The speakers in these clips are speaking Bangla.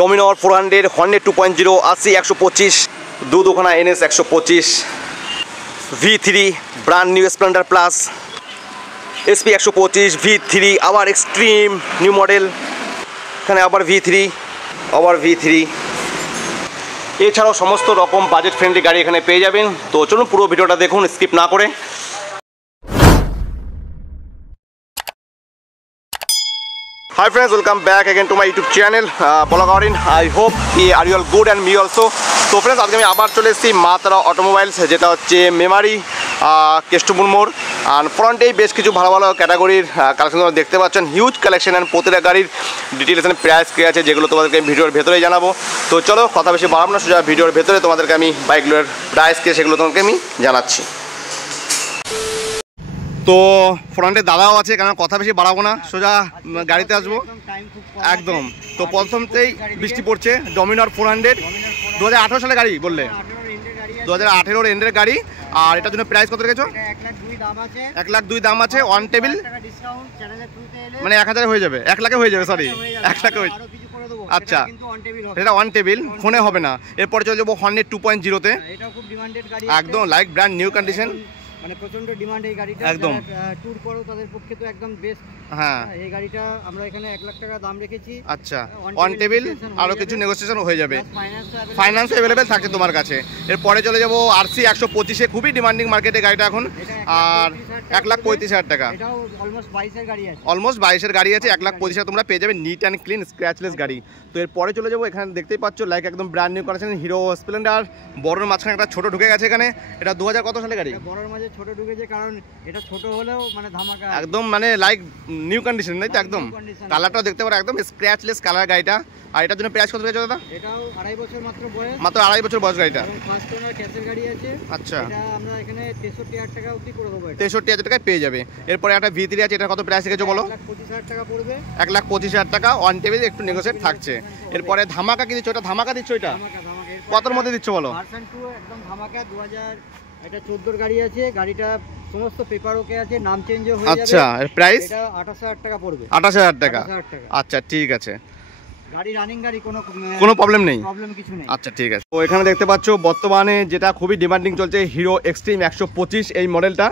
ডমিনর 400, হর্নেট 2.0, 80 125, দুখানা NS 125, V3 brand new Splendor plus, SP 125, V3 আবার এক্সট্রিম নিউ মডেল, এখানে আবার V3 এছাড়াও সমস্ত রকম বাজেট ফ্রেন্ডলি গাড়ি এখানে পেয়ে যাবেন। তো চলুন পুরো ভিডিওটা দেখুন স্কিপ না করে। Hi friends, welcome back again to my YouTube channel Polagarin. I hope are you all good and me also. তো ফ্রেন্ডস আজকে আমি আবার চলে এসেছি মা তারা অটোমোবাইলস, যেটা হচ্ছে মেমারি কেষ্টপুর মোড়। আর ফ্রন্টেই বেশ কিছু ভালো ভালো ক্যাটাগরির কালেকশন তোমরা দেখতে পাচ্ছেন, হিউজ কালেকশন অ্যান্ড প্রতিটা গাড়ির ডিটেলস অ্যান্ড প্রাইস কী আছে যেগুলো তোমাদেরকে ভিডিওর ভেতরেই জানাবো। তো চলো কথা বেশি বাড়াবো না, সোজা ভিডিওর ভেতরে তোমাদেরকে আমি বাইকগুলোর প্রাইস কে সেগুলো তোমাদেরকে আমি জানাচ্ছি। তো ফ্রন্টে দাদাও আছে, কারণ কথা বেশি বাড়াবো না, সোজা গাড়িতে আসবো একদম। তো প্রথমতেই বৃষ্টি পড়ছে। ডমিনর 400 2018 সালের গাড়ি বললে, 2018 এন্ডের গাড়ি। আর এটার জন্য প্রাইস কত রেখেছো? 1,02,000 দাম আছে। অন টেবিল মানে 1000 হয়ে যাবে, 1 লাখে হয়ে যাবে, সরি 1 লাখে হয়ে যাবে। আচ্ছা, এটা অন টেবিল, ফোনে হবে না। এরপরে চলে যাবো হর্নেট 2.0-তে, একদম লাইক ব্র্যান্ড নিউ কন্ডিশন, মানে প্রচন্ড ডিমান্ড এই গাড়িটা। একদম ট্যুর করো তাদের পক্ষে তো একদম বেস্ট। হ্যাঁ, এই গাড়িটা আমরা এখানে 1 লাখ টাকা দাম রেখেছি। আচ্ছা, অন টেবিল আরো কিছু নেগোসিয়েশন হয়ে যাবে, ফাইন্যান্স অ্যাভেলেবেল থাকে তোমার কাছে। এরপরে চলে যাবো RC 125-এ, খুবই ডিমান্ডিং মার্কেটে গাড়িটা এখন। আর 1,35,000 টাকা, এটাও অলমোস্ট 22 এর গাড়ি আছে, অলমোস্ট 22 এর গাড়ি আছে। 1,25,000 তোমরা পেয়ে যাবে নিট অ্যান্ড ক্লিন স্ক্র্যাচলেস গাড়ি। তো এরপরে চলে যাবো, এখানে দেখতেই পাচ্ছ লাইক একদম brand new condition Hero Splendor. বড়োর মাঝখানে একটা ছোট ঢুকে গেছে এখানে। এটা 2000 কত সালে গাড়ি? বড়োর মাঝে ছোট ঢুকেছে কারণ এটা ছোট হলেও মানে ধামাকা, একদম মানে লাইক নিউ কন্ডিশন, তাই তো? একদম কালারটাও দেখতে পারো, একদম স্ক্র্যাচলেস কালার গাড়িটা। আর এটার জন্য প্রাইস কত পেয়েছো দাদা? এটাও 2.5 বছর মাত্র বয়স, মাত্র 2.5 বছর বয়স গাড়িটা। ফার্স্ট ওনার ক্যাশের গাড়ি আছে। আচ্ছা, এটা আমরা এখানে 63,000 টাকা অবধি করে দেবো। 63,000 টাকায় পেয়ে যাবে। এরপরে একটা V3 আছে, এটা কত প্রাইস রেখেছো বলো? 1,25,000 টাকা পড়বে। 1,25,000 টাকা, অন টেবিল একটু নেগোশিয়েট থাকছে। এরপরে ধামাকা কি দিচ্ছ? এটা ধামাকা দিচ্ছ, এটা কতর মধ্যে দিচ্ছ বলো? ভার্সন 2 একদম ধামাকা। 2000 এটা 14 গাড়ি আছে, গাড়িটা সমস্ত পেপার ওকে আছে, নাম চেঞ্জও হয়ে যাবে। আচ্ছা, এর প্রাইস এটা 28,000 টাকা পড়বে। 28,000 টাকা, 28,000 টাকা। আচ্ছা ঠিক আছে। গাড়ি রানিং গাড়ি, কোনো প্রবলেম নেই, প্রবলেম কিছু নেই। আচ্ছা ঠিক আছে। তো এখানে দেখতে পাচ্ছ বর্তমানে যেটা খুবই ডিমান্ডিং চলছে, হিরো এক্সট্রিম 125 এই মডেলটা।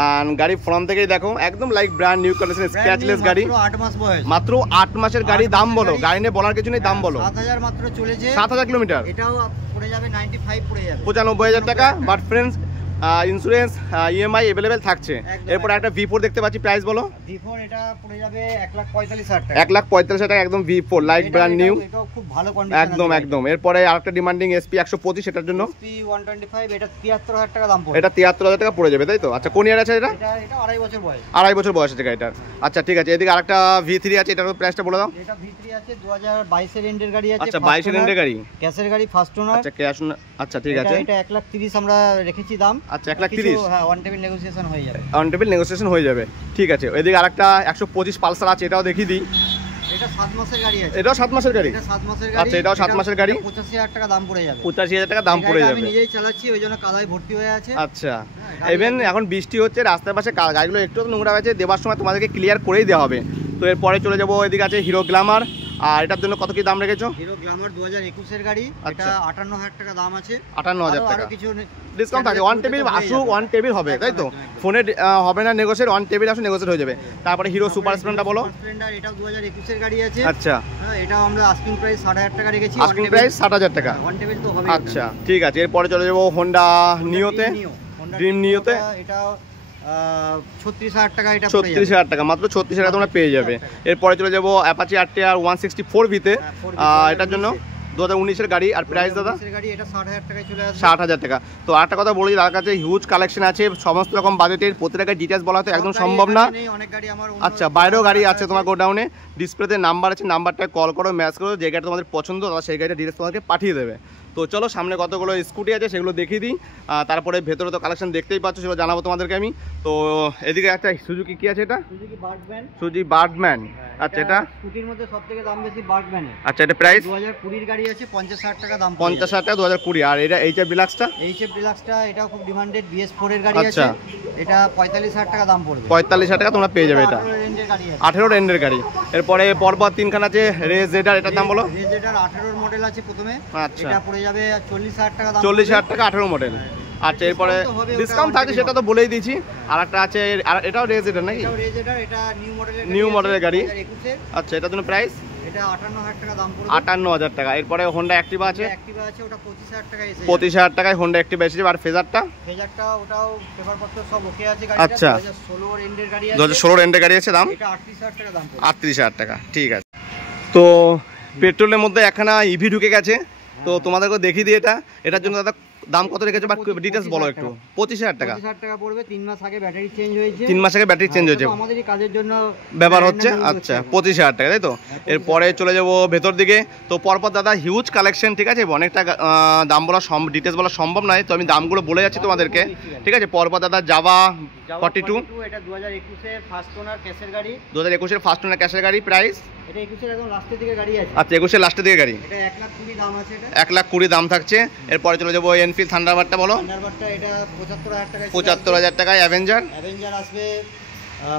আর গাড়ি ফ্রন্ট থেকেই দেখো একদম like brand new condition scratchless গাড়ি। মাত্র 8 মাস বয়স, মাত্র 8 মাসের গাড়ি। দাম বলো, গাড়ি নিয়ে বলার কিছু নেই, দাম বলো। 7,000 মাত্র চলেছে, 7,000 কিলোমিটার। এটাও পড়ে যাবে 95 পড়ে যাবে, 95,000 টাকা। But friends insurance EMI available থাকছে। এরপর একটা V4 দেখতে পাচ্ছি, প্রাইস বলো? V4 এটা পড়ে যাবে 1,45,000 টাকা। 1,45,000 টাকা, একদম V4 লাইক ব্র্যান্ড নিউ, এটাও খুব ভালো কন্ডিশন, একদম একদম। এরপরে আরেকটা ডিমান্ডিং SP 125, এটার জন্য SP 125, এটা 73,000 টাকা দাম পড়বে। এটা 73,000 টাকা পড়ে যাবে, তাই তো? আচ্ছা, কোন ইয়ার আছে এটা? এটা 2.5 বছর বয়স, 2.5 বছর বয়স আছে গাড়িটার। আচ্ছা ঠিক আছে। এদিকে আরেকটা V3 আছে, এটার প্রাইসটা বলে দাও। এটা V3 আছে 2022 এর এন্ডের গাড়ি আছে। আচ্ছা, 22 এর এন্ডের গাড়ি, ক্যাশের গাড়ি, ফার্স্ট ওনার। আচ্ছা ক্যাশ, আচ্ছা ঠিক আছে। এটা 1,30,000 আমরা রেখেছি দাম। আচ্ছা 1,30,000, হ্যাঁ, অন টেবিল নেগোসিয়েশন হয়ে যাবে, অন টেবিল নেগোসিয়েশন হয়ে যাবে, ঠিক আছে। এদিকে আরেকটা 125 পালসার আছে, এটাও দেখিয়ে দিই। এটা 7 মাসের গাড়ি আছে, এটাও 7 মাসের গাড়ি। এটা 7 মাসের গাড়ি। আচ্ছা, এটাও 7 মাসের গাড়ি। 85,000 টাকা দাম পড়ে যাবে, 85,000 টাকা দাম পড়ে যাবে। আমি নিজেই চালাচ্ছি, ওই জন্য কাদায় ভর্তি হয়ে আছে। আচ্ছা, ইভেন এখন বৃষ্টি হচ্ছে, রাস্তার পাশে গাড়িগুলো একটু নোংরা হয়েছে, দেওয়ার সময় তোমাদেরকে ক্লিয়ার করেই দেওয়া হবে। তো এরপরে চলে যাবো, এদিকে আছে হিরো গ্ল্যামার। আর এটার জন্য কত কি দাম রেখেছো? হিরো গ্ল্যামার 2021 এর গাড়ি, এটা 58,000 টাকা দাম আছে। 58,000 টাকা, আর কিছু ডিসকাউন্ট থাকে। অন টেবিল আসুক, অন টেবিল হবে, তাই তো? ফোনে হবে না নেগোশিয়েট, অন টেবিল আসুক, নেগোশিয়েট হয়ে যাবে। তারপরে হিরো সুপার স্প্লেন্ডার বলো। স্প্লেন্ডার এটাও 2021 এর গাড়ি আছে। আচ্ছা, হ্যাঁ, এটাও আমরা আস্কিং প্রাইস 60,000 টাকা রেখেছি। আস্কিং প্রাইস 60,000 টাকা, অন টেবিল তো হবে। আচ্ছা ঠিক আছে। এরপরে চলে যাবো হোন্ডা নিওতে, ড্রিম নিওতে। এটাও 36,000 টাকা, এটা 36,000 টাকা, মাত্র 36,000 টাকা তোমরা পেয়ে যাবে। এরপরে চলে যাবো অ্যাপাচি RTR 164V-তে, এটার জন্য 2019 এর গাড়ি। আর প্রাইস দাদা? গাড়ি এটা 60,000 টাকায় চলে আসবে, 60,000 টাকা। তো আরেকটা কথা বলি, তার কাছে হিউজ কালেকশন আছে, সমস্ত রকম বাজেটের। প্রত্যেকটা ডিটেলস বলা তো একদম সম্ভব না। অনেক গাড়ি আমার, আচ্ছা, বাইরেও গাড়ি আছে তোমার গোডাউনে। ডিসপ্লেতে নাম্বার আছে, নাম্বারটা কল করো, ম্যাচ করো, যে গাড়িটা তোমাদের পছন্দ তারা সেই গাড়িটা ডিটেলস তোমাদেরকে পাঠিয়ে দেবে। তো চলো সামনে কতগুলো স্কুটি আছে সেগুলো দেখিয়ে দিই, তারপরে ভেতরে তো কালেকশন দেখতেই পাচ্ছ, সেগুলো জানাবো তোমাদেরকে আমি। তো এদিকে একটা সুজুকি কি আছে, এটা সুজুকি বার্ডম্যান। Suzuki Birdman. আচ্ছা, এটা স্কুটির মধ্যে সবথেকে দাম বেশি বার্ডম্যানের। আচ্ছা, এটা প্রাইস 2020 এর গাড়ি আছে, 50,000 টাকা দাম। 50,000 টাকা 2020। আর এটা এইচএফ ডিলাক্সটা? এইচএফ ডিলাক্সটা এটাও খুব ডিমান্ডেড, BS4 এর গাড়ি আচ্ছা। আছে, এটা 45,000 টাকা দাম পড়বে। 45,000 টাকা তোমরা পেয়ে যাবে এটা। 18 রেঞ্জের গাড়ি আছে। 18 রেঞ্জের গাড়ি। এরপরে পরপর তিনখানা আছে রেজ জেডার, এটার দাম বলো। রেজ জেডার 18 মডেল আছে প্রথমে, আচ্ছা। এটা পড়ে যাবে 40,000 টাকা দাম। 40,000 টাকা 18 মডেল। আচ্ছা, এরপরে Discount তো হবে, ওটা ডিসকাউন্ট থাকে সেটা তো বলেই দিয়েছি। আর একটা আছে, আর এটাও রেজ জেডার নাকি? এটাও রেজ জেডার, এটা নিউ মডেলের New model এর গাড়ি। 2021 এর। আচ্ছা, এটার জন্য প্রাইস এটা 58,000 টাকা দাম পড়বে। 58,000 টাকা। এরপরে হোন্ডা অ্যাক্টিভা আছে, অ্যাক্টিভা আছে, ওটা 25,000 টাকা এসে 25,000 টাকায় হোন্ডা অ্যাক্টিভা এসেছে। আর ফেজারটা? ফেজারটা ওটাও পেপারপত্র সব ওকে আছে গাড়িটা। আচ্ছা। 2016 এন্ডের গাড়ি আছে। 2016 রেন্টের গাড়ি আছে, দাম এটা 38,000 টাকা দাম পড়বে। 38,000 টাকা। ঠিক আছে। তো পেট্রোলের মধ্যে একখানা ইভি ঢুকে গেছে, তো তোমাদেরকে দেখিয়ে দিই এটা। এটার জন্য দাদা দাম কত রেখেছে বা ডিটেলস বলো একটু। 25,000 টাকা। 25,000 টাকা পড়বে। 3 মাস আগে ব্যাটারি চেঞ্জ হয়েছে। 3 মাস আগে ব্যাটারি চেঞ্জ হয়েছে, আমাদেরই কাজের জন্য ব্যবহার হচ্ছে। আচ্ছা, 25,000 টাকা, তাই তো? এরপরে চলে যাবো ভেতর দিকে। তো পরপর দাদা হিউজ কালেকশন, ঠিক আছে? অনেকটা দাম বলা ডিটেলস বলা সম্ভব নয়, তো আমি দামগুলো বলে যাচ্ছি তোমাদেরকে, ঠিক আছে? পরপর দাদা জাভা 42, এটা 2021 এর ফার্স্ট ওনার ক্যাশের গাড়ি। 2021 এর ফার্স্ট ওনার ক্যাশের গাড়ি। প্রাইস? এটা 21 এর একদম লাস্টের দিকে গাড়ি আছে। আচ্ছা, 21 এর লাস্টের দিকে গাড়ি। এটা 1,20,000 দাম আছে। এটা 1,20,000 দাম থাকছে। এরপরে চলে যাবো এনফিল্ড থান্ডারবার্ডটা বলো। থান্ডারবার্ডটা এটা 75,000 টাকা। 75,000 টাকায় অ্যাভেঞ্জার। অ্যাভেঞ্জার আসবে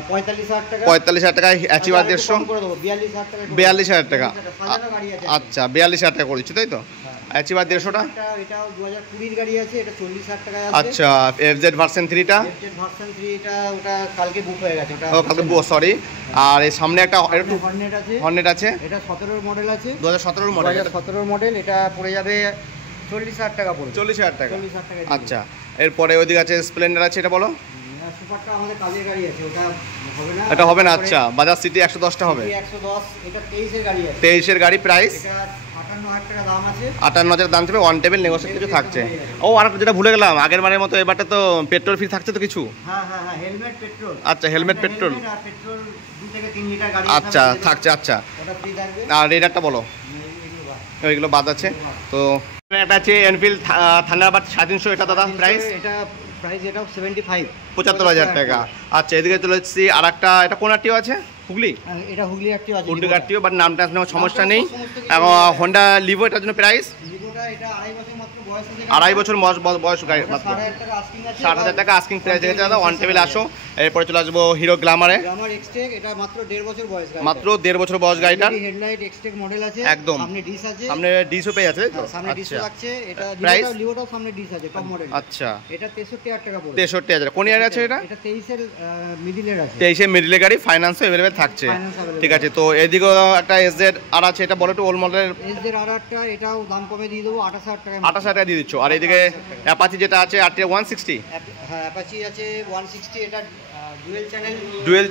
45,000 টাকা। 45,000 টাকায় অ্যাচিভার 150। করে দেবো 42,000 টাকা। 42,000 টাকা। সাজানো গাড়ি আছে। আচ্ছা, 42,000 টাকা করে দিচ্ছি, তাই তো? অ্যাচিভার 150টা। এটাও 2020 এর গাড়ি আছে, এটা 40,000 টাকা আছে। আচ্ছা, এফজেড ভার্সন 3টা? এফজেড ভার্সন 3 এটা ওটা কালকে বুক হয়ে গেছে ওটা। ও কালকে, সরি। আর এই সামনে একটা হর্নেট আছে। হর্নেট আছে, এটা 17 মডেল আছে। 2017 মডেল। 2017 মডেল, এটা পড়ে যাবে 40,000 টাকা পড়বে। 40,000 টাকা। 40,000 টাকা। আচ্ছা, এরপরে ওইদিকে আছে স্প্লেন্ডার আছে, এটা বলো। সুপারটা আমাদের কাজের গাড়ি আছে, ওটা হবে না। এটা হবে না। আচ্ছা, বাজাজ সিটি 110টা হবে। 110, এটা 23 এর গাড়ি আছে। 23 এর গাড়ি। প্রাইস? এটা 58,000 টাকা দাম আছে। 58,000 দাম থাকবে, অন টেবিল নেগোশিয়েট কিছু থাকছে। ও, আর যেটা ভুলে গেলাম, আগের বারের মতো এবারটা তো পেট্রোল ফ্রি থাকছে তো কিছু? হ্যাঁ, হেলমেট পেট্রোল। আচ্ছা, হেলমেট পেট্রোল। আর পেট্রোল 2 থেকে 3 লিটার গাড়ি। আচ্ছা, থাকছে। আচ্ছা, ওটা ফ্রি থাকবে। আর রেডারটা বলো। ওইগুলো বাদ আছে। তো একটা আছে এনফিল্ড থান্ডারবার্ড 350, এটা দাদা প্রাইস? এটা প্রাইস এটাও 75। 75,000 টাকা। আচ্ছা, এদিকে চলে এসেছি আর একটা, এটা কোন আরটিও আছে? হুগলি? এটা হুগলি আরটিও আছে। হুগলি আরটিও, বাট নামটা নেওয়ার সমস্যা নেই। এবং হোন্ডা লিভো, এটার জন্য প্রাইস? লিভোটা এটা 2.5 বছর মাত্র বয়স আছে। 2.5 বছর বয়স গাড়ি মাত্র। 60,000 টাকা আস্কিং আছে। 60,000 টাকা আস্কিং প্রাইস রেখেছে দাদা। অন টেবিল আসো। এরপরে চলে আসবো হিরো গ্ল্যামারে। গ্ল্যামার এক্সটেক, এটা মাত্র 1.5 বছর বয়স গাড়ি। মাত্র 1.5 বছর বয়স গাড়িটার। হেডলাইট এক্সটেক মডেল আছে। একদম। সামনে ডিস আছে। সামনে ডিসও পেয়ে আছে, তাই তো? সামনে ডিসও আচ্ছা, আছে। এটা প্রাইস? লিভোটাও সামনে ডিস আছে, টপ মডেল। আচ্ছা, এটা 63,000 টাকা পড়বে। 63,000। কোন ইয়ারে আছে এটা? এটা 23 এর মিডলের আছে। 23 এর মিডলে গাড়ি, ফাইন্যান্সও अवेलेबल থাকছে। Finance available। ঠিক আছে। তো এদিকেও একটা এসজেড আর আছে, এটা বলো একটু। ওল্ড মডেলের এসজেড আর8টা, এটাও দাম কমে দিয়ে দেবো 28,000 টাকা। 28,000 টাকা দিয়ে দিচ্ছ। আর এদিকে অ্যাপাচি যেটা আছে আরটিআর 160। হ্যাঁ, অ্যাপাচি আছে 160, এটা dual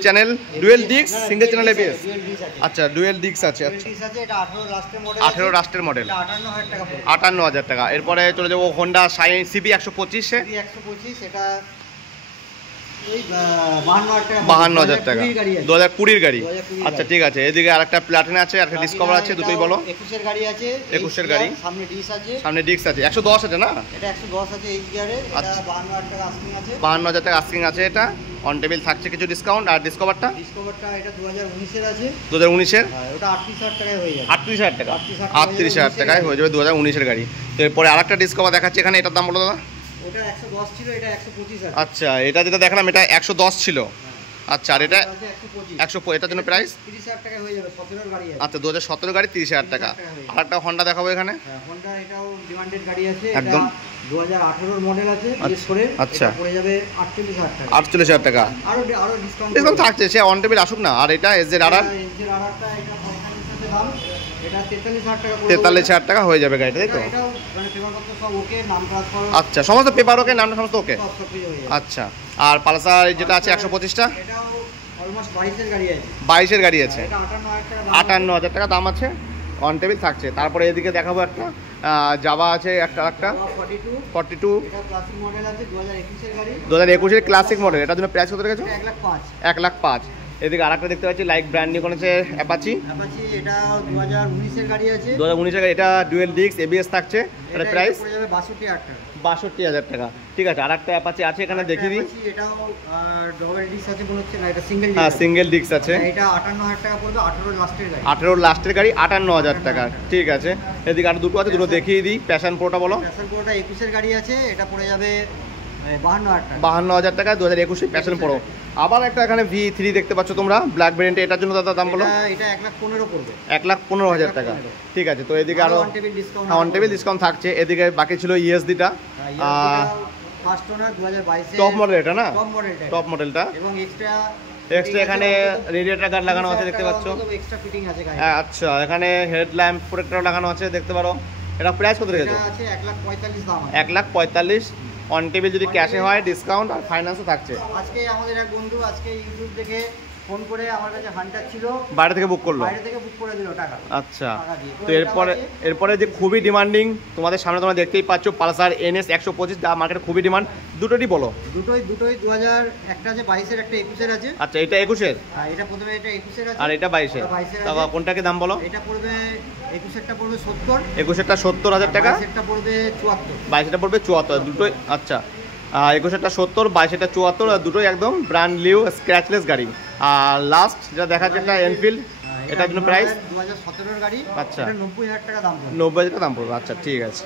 channel, dual disk, single channel ABS. Dual disk আছে। আচ্ছা, ডুয়েল ডিস্ক আছে। আচ্ছা, ডিস্ক আছে, এটা 18 লাস্টের মডেল। 18 রাস্টের মডেল। এটা 58,000 টাকা পড়বে। 58,000 টাকা। এরপরে চলে যাবো হোন্ডা শাইন সিবি 125 এ। 125, এটা ওই 52,000 টাকা। 52,000 টাকা। 2020 গাড়ি। 2020 আচ্ছা, ঠিক আছে। এদিকে আরেকটা প্লাটিনা আছে, আরেকটা ডিসকভার আছে, দুটোই বলো। 21 এর গাড়ি আছে। 21 এর গাড়ি। সামনে ডিস আছে। সামনে ডিস্ক আছে। 110 আছে না? এটা 110 আছে এইচ গিয়ারে। এটা আচ্ছা। 52,000 টাকা আস্কিং আছে। 52,000 টাকা আস্কিং আছে। এটা অন টেবিল থাকছে কিছু ডিসকাউন্ট। আর ডিসকভারটা? ডিসকভারটা এটা 2019 এর আছে। 2019 এর? হ্যাঁ, ওটা 38,000 টাকায় হয়ে যাবে। 38,000 টাকা। 38,000 টাকায় হয়ে যাবে 2019 এর গাড়ি। তো এরপরে আরেকটা ডিসকভার দেখাচ্ছি এখানে, এটার দাম বলো দাদা। ওটা 110 ছিল, এটা 125 আছে। আচ্ছা, এটা যেটা দেখালাম এটা 110 ছিল। আচ্ছা, আর এটা 125। 100, এটার জন্য প্রাইস? 30,000 টাকায় হয়ে যাবে, 17 এর গাড়ি আছে। আচ্ছা, 2017 গাড়ি 30,000 টাকা। আর একটা হন্ডা দেখাবো এখানে। হ্যাঁ, হোন্ডা এটাও ডিমান্ডেড গাড়ি আছে। একদম। 2018 এর মডেল আছে। বিশেষ করে আচ্ছা। এটা পড়ে যাবে 48,000 টাকা। 48,000 টাকা। আরো ডিসকাউন্ট ডিসকাউন্ট থাকছে, সে অন টেবিল আসুক না। আর এটা এসজেড আর এসজেড আর8টা, এটা 45,000 দাম। এটা 43,000 টাকা পড়বে। 43,000 টাকা হয়ে যাবে গাড়িটা, তাই তো? এটাও মানে পেপারপত্র সব ওকে, নাম ট্রান্সফার আচ্ছা, সমস্ত পেপার ওকে, নামটা সমস্ত ওকে। সব কিছু হয়ে যাবে। আচ্ছা, আর পালসার যেটা আছে 125টা? এটাও অলমোস্ট 22 এর গাড়ি আছে। 22 এর গাড়ি আছে। এটা 58,000 টাকা দাম। 58,000 টাকা দাম আছে, অন টেবিল থাকছে। তারপরে এদিকে দেখাবো একটা জাভা আছে, একটা 42। এটা ক্লাসিক মডেল আছে, 2021 এর গাড়ি। 2021 এর ক্লাসিক মডেল। এটার জন্য প্রাইস কত রেখেছো? 1,05,000। 1,05,000। এদিকে আর একটা দেখতে পাচ্ছি লাইক ব্র্যান্ড নিউ করেছে অ্যাপাচি। অ্যাপাচি এটা 2019 এর গাড়ি আছে। 2019 এটা ডুয়েল ডিস্ক এবিএস থাকছে। এটা প্রাইস পড়ে যাবে 62,000 টাকা। 62,000 টাকা। ঠিক আছে, আর একটা অ্যাপাচি আছে এখানে দেখিয়ে দিই। এটাও ডবল ডিস্ক আছে মনে হচ্ছে না, এটা সিঙ্গেল ডিস্ক। হ্যাঁ সিঙ্গেল ডিস্ক আছে। এটা 58,000 টাকা পড়বে, 18 লাস্টের গাড়ি। 18 লাস্টের গাড়ি 58,000 টাকা। ঠিক আছে, এদিকে আর দুটো আছে, দুটো দেখিয়ে দিই। প্যাশন প্রোটা বলো। প্যাশন প্রোটা 21 এর গাড়ি আছে, এটা পড়ে যাবে 52,000 টাকা। 52,000 টাকা 2021 প্যাশন প্রো। আবার একটা এখানে V3 দেখতে পাচ্ছ তোমরা ব্ল্যাক ভেরিয়েন্টে, এটার জন্য দাদা দাম বলো। এটা 1,15,000 পড়বে। 1,15,000 টাকা। ঠিক আছে, তো এদিকে আরো on table discount, on table discount থাকছে। এদিকে বাকি ছিল ইএসডিটা, ফার্স্ট ওনার 2022 টপ মডেল এটা না, টপ মডেলটা, টপ মডেলটা। এবং এক্সট্রা এখানে রেডিয়েটর গার্ড লাগানো আছে দেখতে পাচ্ছ। এক্সট্রা ফিটিং আছে গাড়ি। আচ্ছা, এখানে হেড ল্যাম্প প্রোটেক্টর লাগানো আছে দেখতে পারো। এটা প্রাইস কত রেখেছো? এটা আছে 1,45,000 দাম আছে। 1,45,000 অন টেবিল, যদি ক্যাশে হয় ডিসকাউন্ট আর ফাইন্যান্সও থাকছে। আজকে আমাদের এক বন্ধু আজকে ইউটিউব দেখে ফোন করে আমার কাছে হান্টার ছিল, বাইরে থেকে বুক করলো। বাইরে থেকে বুক করে দিল টাকা। আচ্ছা, টাকা দিয়ে। তো এরপরে যে খুবই ডিমান্ডিং তোমাদের সামনে তোমরা দেখতেই পাচ্ছ পালসার NS 125, যা মার্কেটে খুবই ডিমান্ড। দুটোটি বলো। দুটোই 2000, একটা আছে 22 এর, একটা 21 এর আছে। আচ্ছা, এটা 21 এর, এটা প্রথমে এটা 21 এর আছে আর এটা 22 এর। 22 এর তা আছে। কোনটাকে দাম বলো? এটা পড়বে 21 এরটা পড়বে 70, 21 এরটা 70,000 টাকা, 22 এরটা পড়বে 74। 22 এরটা পড়বে 74। দুটোই আচ্ছা, 21 এরটা 70, 22 এরটা 74, আর দুটোই একদম ব্র্যান্ড নিউ স্ক্র্যাচলেস গাড়ি। আর লাস্ট যেটা দেখাচ্ছে একটা এনফিল্ড, এটার জন্য প্রাইস 2017 এর গাড়ি। আচ্ছা, এটা 90,000 টাকা দাম পড়বে। 90,000 টাকা দাম পড়বে। আচ্ছা ঠিক আছে।